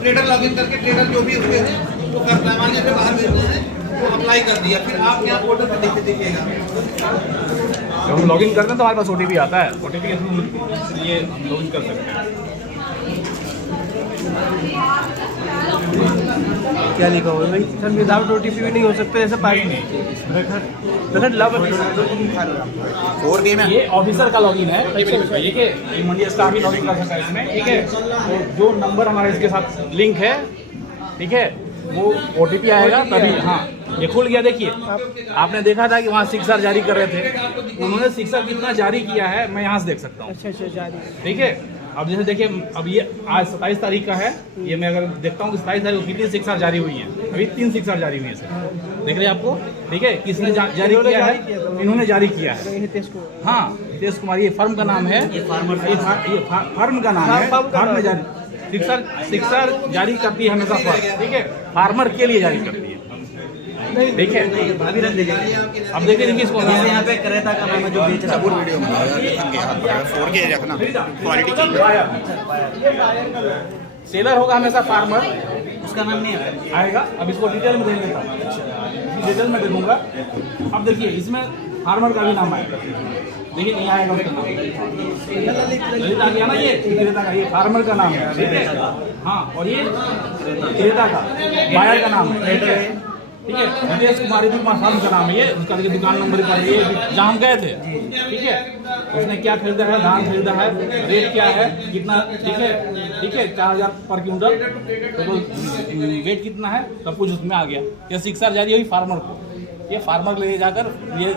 Trader login करके trader जो भी उसके हैं वो कर सामान जैसे बाहर भेजना है वो अप्लाई कर दिया, फिर आप यहाँ पोर्टल पर देख दीजिएगा। जब हम लॉगिन करते हैं तो हमारे पास OTP आता है, OTP के थ्रू ये हम लॉगिन कर सकते हैं। क्या लिखा हुआ है भाई? सर विदाउट OTP भी नहीं हो सकते ऐसे पाई नहीं। फोर गेम है, ये ऑफिसर का लॉगिन है, ठीक है, ये मंडी स्टाफ भी लॉगिन कर सकता है इसमें, ठीक है। तो जो नंबर हमारे इसके साथ लिंक है, ठीक है, वो OTP आएगा तभी। हाँ, ये खुल गया। देखिए, आपने देखा था कि वहाँ 6R जारी कर रहे थे, उन्होंने 6R कितना जारी किया है मैं यहाँ से देख सकता हूँ। अच्छा जारी, ठीक है। अब जैसे देखिए, अब ये आज 27 तारीख का है, ये मैं अगर देखता हूँ कि 27 तारीख को कितनी 6R जारी हुई है, अभी 3 6R जारी हुई है सर, देख रहे हैं आपको, ठीक है। किसने जारी किया है? इन्होंने जारी किया है। हाँ, हितेश कुमार, ये फर्म का नाम है, ये फर्म का नाम है, फर्म में जारी 6R जारी करती है हमेशा फर्म, ठीक है, फार्मर के लिए जारी करती है। देखिए, अब देखिए इसको यहाँ पे क्रेता का नाम है जो बेच रहा है, वीडियो बना 4K रखना, क्वालिटी सेलर होगा हमेशा फार्मर, उसका नाम नहीं आएगा। अब इसको डिटेल में देख लेता हूँ, डिटेल में देखूंगा। अब देखिए, इसमें फार्मर का भी नाम आएगा, देखिए नहीं आएगा उसका नाम, ललित आ गया ना, ये क्रेता का, ये फार्मर का नाम है, ठीक है। हाँ, और ये क्रेता का बायर का नाम है, ठीक है। हितेश कुमार फार्म का नाम है ये, उसका देखिए दुकान नंबर पर, ये जहाँ हम गए थे, ठीक है। उसने क्या खरीदा है? धान खरीदा है, रेट क्या है, कितना, ठीक है, ठीक है, 4000 पर क्विंटल, तो वेट कितना है, सब कुछ उसमें आ गया। ये 6R जारी हुई फार्मर को, ये फार्मर ले जाकर ये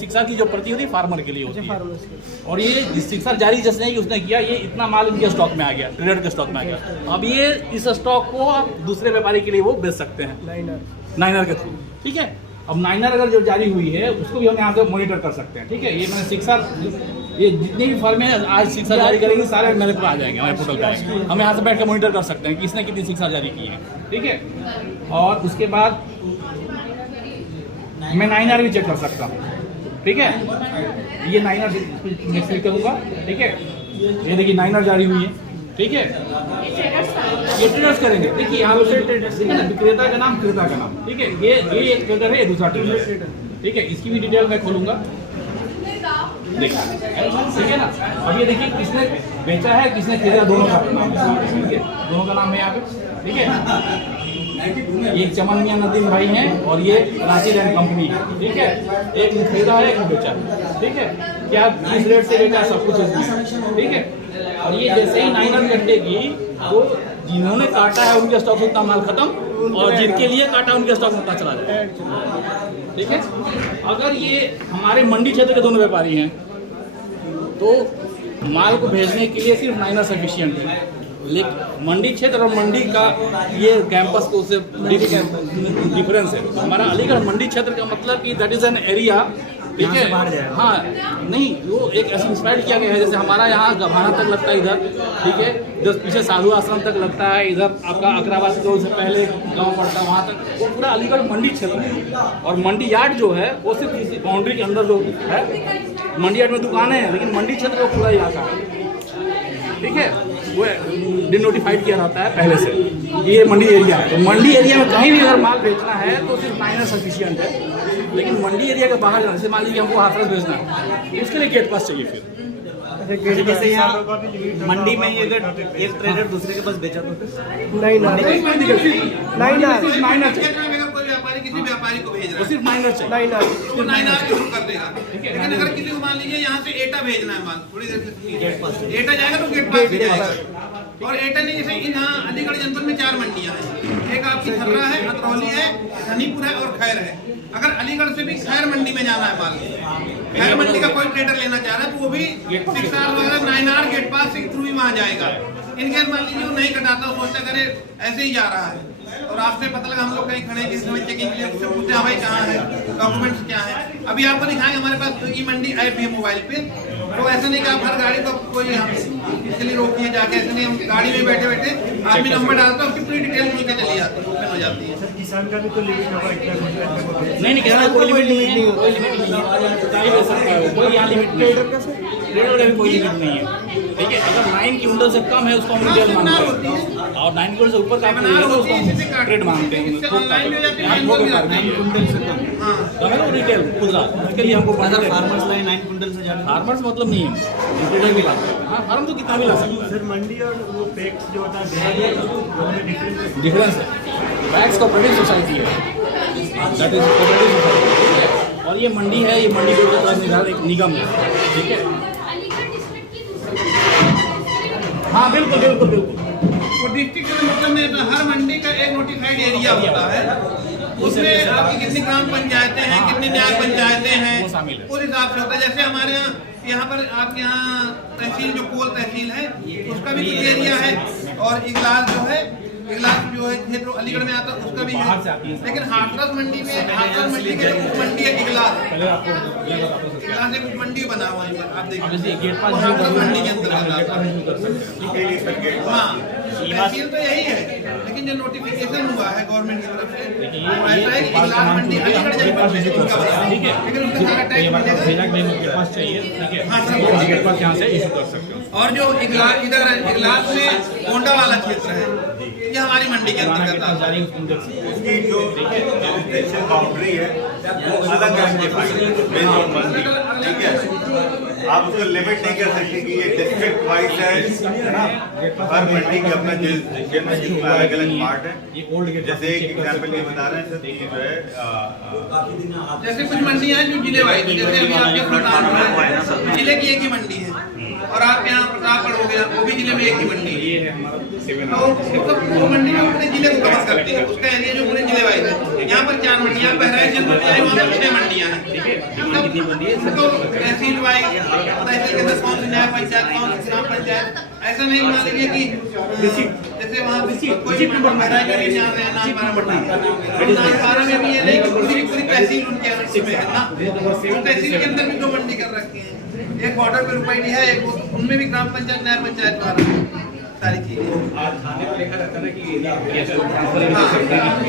6R की जो प्रति होती है फार्मर के लिए होती है। और ये 6R जारी जिसने कि उसने किया, ये इतना माल इनके स्टॉक में आ गया, ट्रेडर के स्टॉक में आ गया। अब ये इस स्टॉक को आप दूसरे व्यापारी के लिए वो बेच सकते हैं नाइनर के थ्रू, ठीक है। अब नाइनर अगर जो जारी हुई है उसको भी हम यहाँ से मॉनिटर कर सकते हैं, ठीक है। ये मैंने 6R, ये जितने भी फर्म है आज 6R जारी करेंगे सारे मेरे पर आ जाएंगे, हमारे पोर्टल पर आएंगे, हम यहाँ से बैठ कर मॉनिटर कर सकते हैं कि इसने कितनी 6R जारी की है, ठीक है। और उसके बाद मैं 9R भी चेक कर सकता हूँ, ठीक है। ये 9R नेक्स्ट क्लिक करूँगा, ठीक है। ये देखिए 9R जारी हुई है, ठीक है। ये ट्रेडर्स करेंगे, देखिए यहाँ विक्रेता का नाम, क्रेता का नाम, ठीक है। ये एक ट्रेडर है, ये दूसरा ट्रेडर है, ठीक है। इसकी भी डिटेल मैं खोलूंगा, देखिए, ठीक है ना। अब ये देखिए किसने बेचा है, किसने खरीदा, दोनों का नाम, ठीक है, दोनों का नाम है यहाँ पे, ठीक है। ये चमन मियां नदीम भाई हैं और ये राशिद एंड कंपनी, ठीक है। एक ने खरीदा है, एक ने बेचा, ठीक है। क्या किस रेट से बेचा, सब कुछ इसमें, ठीक है। और ये जैसे ही 9R कटेगी तो जिन्होंने काटा है उनके स्टॉक से उतना माल खत्म, और जिनके लिए काटा उनके स्टॉक में चला जाएगा, ठीक है। अगर ये हमारे मंडी क्षेत्र के दोनों व्यापारी हैं तो माल को भेजने के लिए सिर्फ 9R सफिशिएंट है, लेकिन मंडी क्षेत्र और मंडी का ये कैंपस को उससे डिफरेंस है। हमारा अलीगढ़ मंडी क्षेत्र का मतलब कि दैट इज एन एरिया, ठीक है। हाँ, नहीं, वो एक ऐसे इंस्पायर किया गया है, जैसे हमारा यहाँ गभाना तक लगता है इधर, ठीक है, इधर पीछे साधु आश्रम तक लगता है, इधर आपका अकराबाद रोड से पहले गांव पड़ता है, वहाँ तक वो पूरा अलीगढ़ मंडी क्षेत्र है। और मंडी यार्ड जो है वो सिर्फ इसी बाउंड्री के अंदर जो है, मंडी यार्ड में दुकानें हैं, लेकिन मंडी क्षेत्र वो पूरा इलाका है, ठीक है। वो डिनोटिफाइड किया रहता है पहले से, ये मंडी एरिया है। तो मंडी एरिया में कहीं भी अगर माल बेचना है तो सिर्फ 9R सफिशिएंट है, लेकिन मंडी एरिया के बाहर जाने से मान लीजिए हमको हाथरस भेजना है, उसके लिए गेट पास चाहिए। फिर जैसे यहाँ मंडी में ही अगर एक ट्रेडर दूसरे के पास बेचा तो नहीं व्यापारी किसी व्यापारी को भेज रहा है, सिर्फ 9R चाहिए, वो 9R के थ्रू कर देगा। लेकिन अगर किसी को मान लीजिए यहाँ से एटा भेजना है माल, थोड़ी देर से एटा जाएगा तो गेट पास भी जाएगा। और एटा नहीं, जैसे यहाँ अलीगढ़ जनपद में 4 मंडियाँ हैं, एक आपकी छर्रा है, अतरौली है, धनीपुर है और खैर है। अगर अलीगढ़ से भी खैर मंडी में जाना है माल, खैर मंडी का कोई ट्रेडर लेना चाह रहा है तो वो भी 6R वगैरह 9R गेट पास के थ्रू ही वहाँ जाएगा। इनके मान लीजिए वो नहीं कटाता, सोचता करे ऐसे ही जा रहा है, और रास्ते पता लगा हम लोग कहीं खड़े किसी समय चेकिंग के लिए, उससे पूछते हैं भाई कहाँ है, डॉक्यूमेंट्स क्या है। अभी आपको दिखाएंगे हमारे पास ई मंडी ऐप भी है मोबाइल पे, तो ऐसा नहीं कि आप हर गाड़ी को कोई इसके लिए रोकिए जाके, ऐसे नहीं, हम गाड़ी में बैठे बैठे आदमी नंबर डालता है, उसकी पूरी डिटेल मिल के चली जाती है, ओपन हो जाती है। किसान का भी तो लिमिट होगा, नहीं, किसान कोई लिमिट नहीं है, कोई लिमिट नहीं है, कोई यहाँ लिमिट नहीं है। ट्रेडर का भी कोई लिमिट नहीं है, ठीक है। अगर 9 क्विंटल से कम है उसको हम रिटेल मांगते हैं, और 9 क्विंटल से ऊपर का उसको हम ट्रेड मांगते हैं। ऑनलाइन भी हो जाती है, यहाँ मैनुअल भी थोक आती है। 9 कुंटल से कम हाँ तो है ना रिटेल खुदरा, उसके लिए हमको अगर फार्मर्स लाइन 9 कुंटल से ज़्यादा फार्मर्स मतलब नहीं है, रिटेलर की बात करें। हाँ फार्म तो कितना भी ला सकते हैं। सर मंडी और वो पैक्स जो होता है डिफरेंस है, बैग्स कोऑपरेटिव सोसाइटी है, दैट इज कोऑपरेटिव सोसाइटी, और ये मंडी है, ये मंडी बोर्ड का निर्धारित एक निगम है, ठीक है। हाँ बिल्कुल बिल्कुल बिल्कुल। वो डिस्ट्रिक्ट का मतलब नहीं होता, हर मंडी का एक नोटिफाइड एरिया होता है, उसमें आपकी कितनी ग्राम पंचायतें हैं, कितनी न्याय पंचायतें हैं, वो शामिल है। उस हिसाब से होता है। जैसे हमारे यहाँ पर आपके यहाँ तहसील जो कोल तहसील है उसका भी कुछ एरिया है, और इगलास जो है क्षेत्र अलीगढ़ में आता है उसका भी है। लेकिन हाथरस मंडी में, हाथरस मंडी के उप मंडी है इगलास, इगलास एक उप मंडी बना हुआ है, आप देखिए हाथरस मंडी के अंतर्गत आता है। हाँ तहसील तो यही है, लेकिन जो नोटिफिकेशन हुआ है गवर्नमेंट की तरफ से वो ऐसा है कि इगलास मंडी अलीगढ़ जनपद में उनका बना है, लेकिन उसका सारा टैक्स मिलेगा। हाँ सब, और जो इगलास इधर इगलास में गोंडा वाला क्षेत्र है, ये हमारी मंडी के अंतर्गत आता है। उसकी जो बाउंड्री है वो अलग है, ठीक है। आप उसको लिमिट नहीं कर सकते कि ये डिस्ट्रिक्ट वाइज है ना, हर मंडी के अपना जिसमें अलग अलग पार्ट है। जैसे एक एग्जाम्पल ये बता रहे हैं सर, ये जो है जैसे कुछ मंडियां हैं जो जिले वाइज, जैसे अभी आपके सुल्तानपुर है जिले की एक ही मंडी है, और आप यहाँ प्रतापगढ़ हो गया वो भी जिले में एक ही मंडी है, तो वो मंडी में पूरे जिले को कवर करती है, उसका एरिया जो पूरे जिले वाइज है। यहाँ पर 4 मंडियां, बहराइच जनपद में वहाँ पर 6 मंडियां हैं, तो तहसील वाइज तहसील के अंदर कौन सी न्याय पंचायत, कौन सी ग्राम पंचायत, ऐसा नहीं मान लीजिए कि जैसे वहाँ कोई बहराइच में भी जान रहे हैं नानपारा मंडी, नानपारा में भी ये नहीं कि पूरी तहसील उनके में है ना, तहसील के अंदर भी 2 मंडी कर रखी है, एक बॉर्डर पे रुपये है, एक उनमें भी ग्राम पंचायत न्याय पंचायत द्वारा सारी चीजें।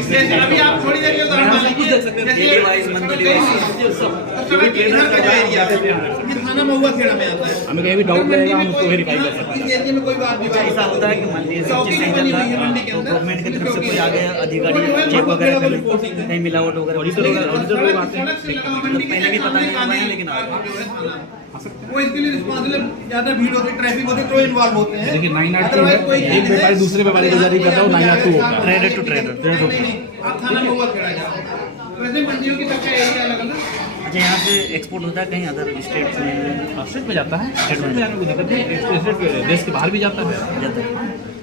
जैसे अभी आप थोड़ी देर के उदाहरण मान लीजिए, इधर का जो एरिया है ये थाना महुआ खेड़ा में आता है, हमें कहीं भी डाउट रहेगा हम उसको वेरीफाई कर सकते हैं। इस एरिया में कोई बात नहीं, ऐसा होता है कि मंडी से चौकी चीज़ बनी नहीं हुई है चल मंडी के रहा, अंदर, गवर्नमेंट की तरफ से कोई आ गया अधिकारी चेक वगैरह कर ले, कहीं मिलावट वगैरह पहले भी पता नहीं हुआ है, लेकिन वो इसके लिए रिस्पॉन्सिबल, ज्यादा भीड़ होती है, ट्रैफिक होती है तो इन्वॉल्व होते हैं। देखिए 982 है, एक व्यापारी दूसरे व्यापारी को जारी करता है, 982 होता है। Trader to trader. आप थाना महुआ खेड़ा जाओ, वैसे मंडियों की सबका एरिया अलग अलग। अच्छा यहाँ से एक्सपोर्ट होता है कहीं अदर स्टेट में? स्टेट में जाता है, स्टेट में जाने को दिक्कत नहीं, स्टेट देश के बाहर भी जाता है।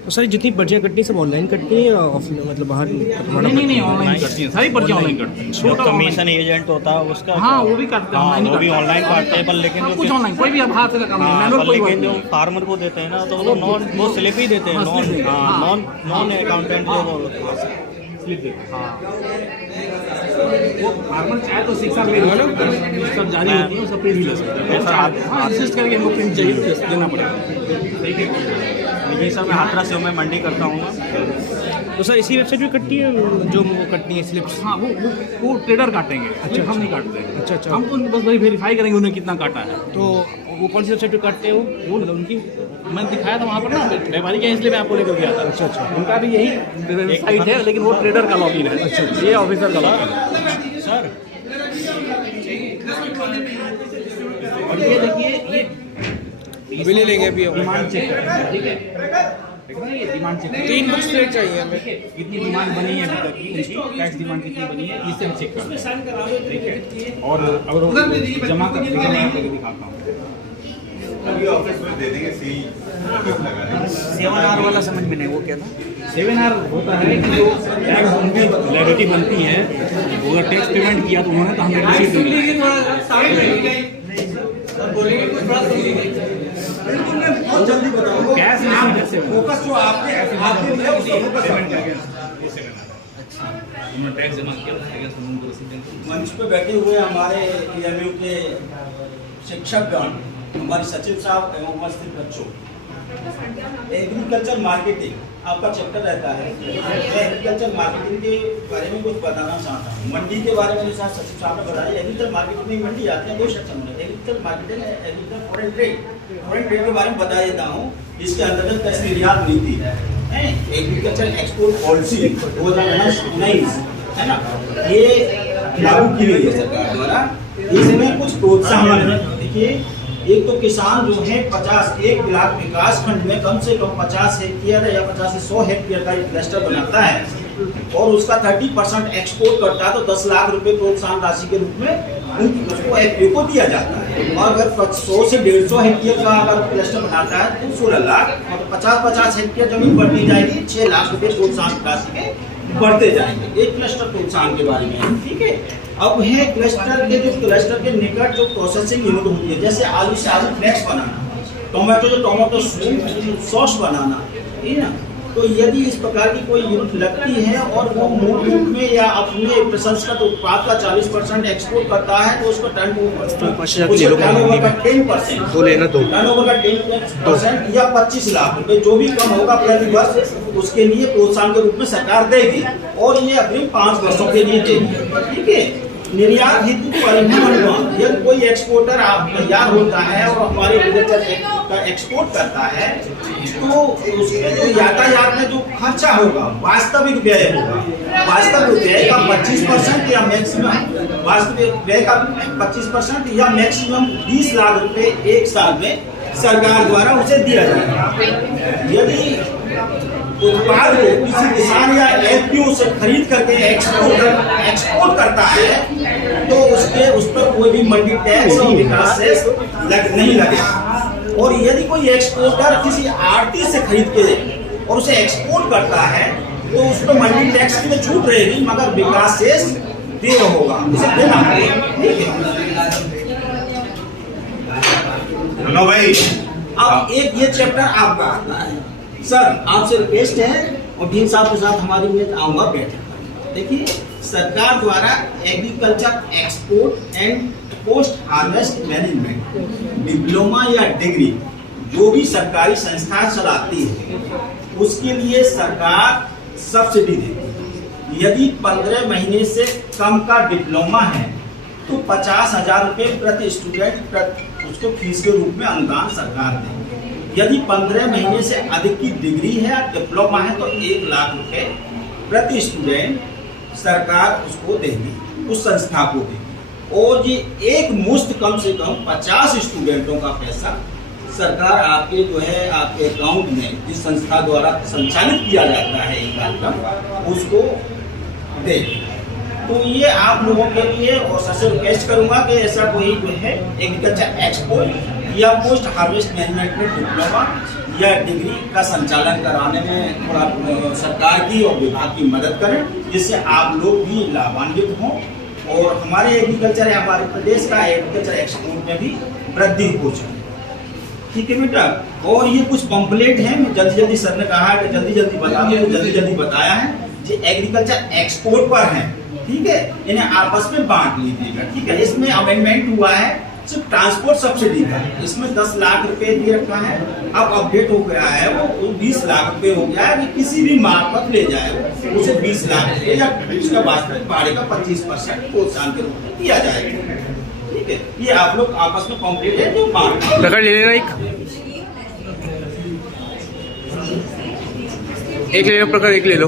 तो सर जितनी पर्चियाँ कटनी सब ऑनलाइन कटनी है, ऑफलाइन मतलब बाहर नहीं ऑनलाइन करती है, सारी पर्चियाँ ऑनलाइन करती हैं। जो कमीशन एजेंट होता है उसका, हाँ वो भी करते हैं, ऑनलाइन वो भी ऑनलाइन काटते हैं, पर लेकिन कुछ ऑनलाइन, कोई भी अब हाथ से काम नहीं, मैनुअल कोई लेकिन जो फार्मर को देते हैं ना तो वो स्लिप ही देते हैं, नॉन अकाउंटेंट जो स्लिप देते हैं। वो फार्मर चाहे तो 6 साल में सब जारी होती है, वो सब प्रिंट भी ले सकते हैं। हाँ इंसिस्ट करके हमको प्रिंट चाहिए देना पड़ेगा, ठीक है। ये सब मैं हाथरस से मैं मंडी करता हूँ। तो सर इसी वेबसाइट पे कटती है जो वो कटनी है स्लिप्स? हाँ वो ट्रेडर काटेंगे, अच्छा हम नहीं काटते हैं। अच्छा हम तो बस वही वेरीफाई करेंगे उन्हें कितना काटा है। तो वो कौन सी वेबसाइट पे काटते हैं वो मतलब उनकी मैंने दिखाया था वहाँ पर ना, व्यापारी का, इसलिए मैं आपको लेकर गया था। अच्छा उनका भी यही वेबसाइट है, लेकिन वो ट्रेडर का लॉगिन है। अच्छा ये ऑफिसर का लॉगिन है सर। और ये देखिए ये अभी ले लेंगे, अभी डिमांड चेक करेंगे, ठीक है। ये डिमांड चेक 3 बुक्स रेट चाहिए हमें। कितनी डिमांड बनी है अभी तक की, उनकी टैक्स डिमांड कितनी बनी है, इससे हम चेक करते हैं, ठीक है। और अगर वो जमा करके दिखाता हूँ, अभी ऑफिस में दे देंगे, सी लगा देंगे। 7R वाला समझ में नहीं, वो क्या था? 7R होता है कि जो टैक्स उनकी लायबिलिटी बनती है, वो अगर टैक्स पेमेंट किया तो उन्होंने तो हमें रिसीट देंगे। कैश फोकस जो आपने लिया उसका फोकस उन्होंने टैक्स जमा किया, मंच पे बैठे हुए हमारे PMU के शिक्षकगण, हमारे सचिव साहब एवं उपस्थित बच्चों, एग्रीकल्चर मार्केटिंग आपका चैप्टर रहता है। मैं एग्रीकल्चर मार्केटिंग के बारे में कुछ बताना चाहता हूँ। मंडी के बारे में सचिव साहब ने बताया, एग्रीकल्चर मार्केटिंग में मंडी आते हैं 2 सेक्शन में, agriculture marketing, agriculture foreign trade. Foreign trade के बारे में बता देता हूँ। इसके अंतर्गत कैसे निर्यात नीति है, एग्रीकल्चर एक्सपोर्ट पॉलिसी 2019 है ना, ये लागू की गई है सरकार द्वारा। इसमें कुछ प्रोत्साहन है। देखिए, एक तो किसान जो है 1 लाख विकास खंड में कम से कम 50 हेक्टेयर या 50 से 100 हेक्टेयर का एक क्लस्टर बनाता है और उसका 30% एक्सपोर्ट करता है, तो 10 लाख रुपए प्रोत्साहन राशि के रूप में उसको एफपीओ को दिया जाता है। और अगर 100 से 150 हेक्टेयर का अगर क्लस्टर बनाता है तो 16 लाख, और 50-50 हेक्टेयर जमीन बढ़ती जाएगी, 6 लाख रुपए प्रोत्साहन राशि के बढ़ते जाएंगे। एक क्लस्टर प्रोत्साहन के बारे में, ठीक है। अब है क्लस्टर के निकट जो प्रोसेसिंग यूनिट होती है, जैसे आलू से आलू फ्लेक्स बनाना, टोमेटो से टोमेटो सॉस बनाना, ठीक है ना। तो यदि इस प्रकार की कोई यूनिट लगती है और वो मूल रूप में या अपने प्रसंस्कृत उत्पाद का 40% एक्सपोर्ट करता है, तो उसका टर्नओवर का 10%, टर्नओवर का 10% या 25 लाख रुपए जो भी कम होगा प्रति वर्ष, उसके लिए प्रोत्साहन के रूप में सरकार देगी और ये अग्रिम 5 वर्षों के लिए देगी, ठीक है। निर्यात हेतु परिवहन अनुदान, यदि कोई एक्सपोर्टर आप तैयार होता है और हमारे का एक्सपोर्ट करता है, तो उसमें जो यातायात में जो खर्चा होगा, वास्तविक व्यय होगा, वास्तविक व्यय का 25% या मैक्सिमम, वास्तविक व्यय का 25% या मैक्सिमम 20 लाख रुपए 1 साल में सरकार द्वारा उसे दिया जाएगा। यदि उत्पाद को किसी किसान या एफपीओ से खरीद करके एक्सपोर्ट करता है, तो उस पर कोई भी मंडी टैक्स और विकास सेस नहीं लगेगा। और यदि कोई एक्सपोर्टर किसी आड़ती से खरीद के और उसे एक्सपोर्ट करता है, तो उस पर मंडी टैक्स की छूट रहेगी, मगर विकास सेस देय होगा, उसे देना पड़ेगा, ठीक है भाई। अब एक ये चैप्टर आपका आता है। सर, आपसे रिक्वेस्ट है और डीन साहब के साथ हमारी मैं आऊँगा बैठक। देखिए, सरकार द्वारा agriculture export and post harvest management diploma या डिग्री जो भी सरकारी संस्था चलाती है, उसके लिए सरकार सब्सिडी देती है। यदि 15 महीने से कम का डिप्लोमा है तो 50,000 रुपये प्रति स्टूडेंट उसको फीस के रूप में अनुदान सरकार देगी। यदि 15 महीने से अधिक की डिग्री है, डिप्लोमा है, तो 1 लाख रुपए प्रति स्टूडेंट सरकार उसको देगी, उस संस्था को देगी। और ये एक मुश्त कम से कम 50 स्टूडेंटों का पैसा सरकार आपके जो है आपके अकाउंट में, जिस संस्था द्वारा संचालित किया जाता है एक कार्यक्रम, उसको देगी। तो ये आप लोगों के लिए और सबसे रिक्वेस्ट करूंगा कि ऐसा कोई जो है एग्रीकल्चर एक्सपोर्ट या पोस्ट हार्वेस्ट मैनेजमेंट में डिप्लोमा या डिग्री का संचालन कराने में थोड़ा सरकार की और विभाग की मदद करें, जिससे आप लोग भी लाभान्वित हों और हमारे एग्रीकल्चर या हमारे प्रदेश का एग्रीकल्चर एक्सपोर्ट में भी वृद्धि हो सके, ठीक है बेटा। और ये कुछ पंपलेट हैं, जल्दी सर ने कहा है कि जल्दी बता दो, जल्दी बताया है, जो एग्रीकल्चर एक्सपोर्ट पर हैं, ठीक है, इन्हें आपस में बांट लीजिएगा, ठीक है। इसमें अमेंडमेंट हुआ है सिर्फ ट्रांसपोर्ट सब्सिडी का, इसमें 10 लाख रुपए दे रखा है, अब अपडेट हो गया है, वो 20 लाख रुपए हो गया है कि किसी भी मार्फत ले जाए उसे 20 लाख रुपए या उसका वास्तविक भाड़े का 25% प्रोत्साहन के रूप में दिया जाएगा, ठीक है। ये आप लोग आपस में कॉम्प्लीट है जो बांट ले लेना, एक ले लो प्रकार, एक ले लो।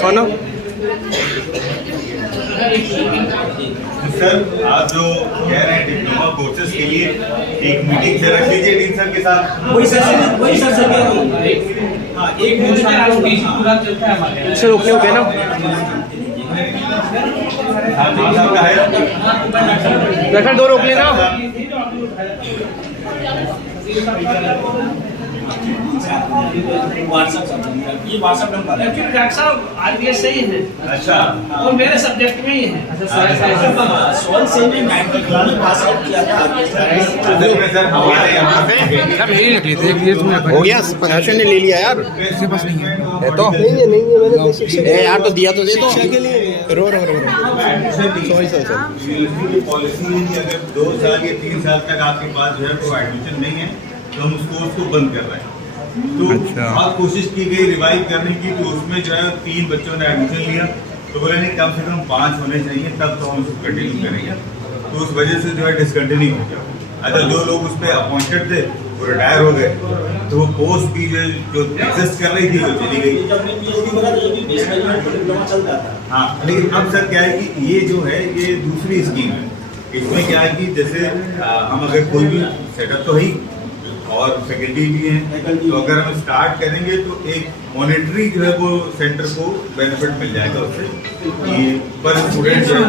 खाना सर, आप जो कह रहे हैं डिप्लोमा कोर्सेज के लिए एक मीटिंग से रख लीजिए डीन सर के साथ। वही सर से हाँ, एक सर ओके ना, का है रखा 2 रोक लेना। व्हाट्सएप ये व्हाट्सएप नंबर है। एक्चुअली डॉक्टर साहब आरबीएस से ही है अच्छा और मेरे सब्जेक्ट में ही है। सोल से में 92 पास आउट किया था। असल में सर हमारे यहाँ पे हो गया पैशन ने ले लिया यार, इसके पास नहीं है तो नहीं है मैंने यार तो दिया तो दे दो। रो यूनिवर्सिटी की पॉलिसी है कि अगर 2 साल या 3 साल तक आपके पास जो है वो एडमिशन नहीं है तो हम उस कोर्स को बंद कर रहे हैं। तो बहुत कोशिश की गई रिवाइव करने की, तो उसमें जो है 3 बच्चों ने एडमिशन लिया, तो बोले नहीं कम से कम 5 होने चाहिए तब तो हम उसको कंटिन्यू करेंगे। तो उस वजह से जो है डिसकंटिन्यू हो गया। अच्छा जो लोग उस पर अपॉइंटेड थे वो रिटायर हो गए, तो वो पोस्ट भी जो एग्जिस्ट कर रही थी वो चली गई। जब मैं पीएचडी करा तो ये भी बेस मैनेजमेंट का डिप्लोमा चलता था। हाँ, लेकिन अब सर क्या है कि ये जो है ये दूसरी स्कीम है। इसमें क्या है कि जैसे हम अगर कोई भी सेटअप तो ही और फैकल्टी भी हैं, तो अगर हम स्टार्ट करेंगे तो एक मॉनेटरी जो है वो सेंटर को बेनिफिट मिल जाएगा उससे कि पर स्टूडेंट जो है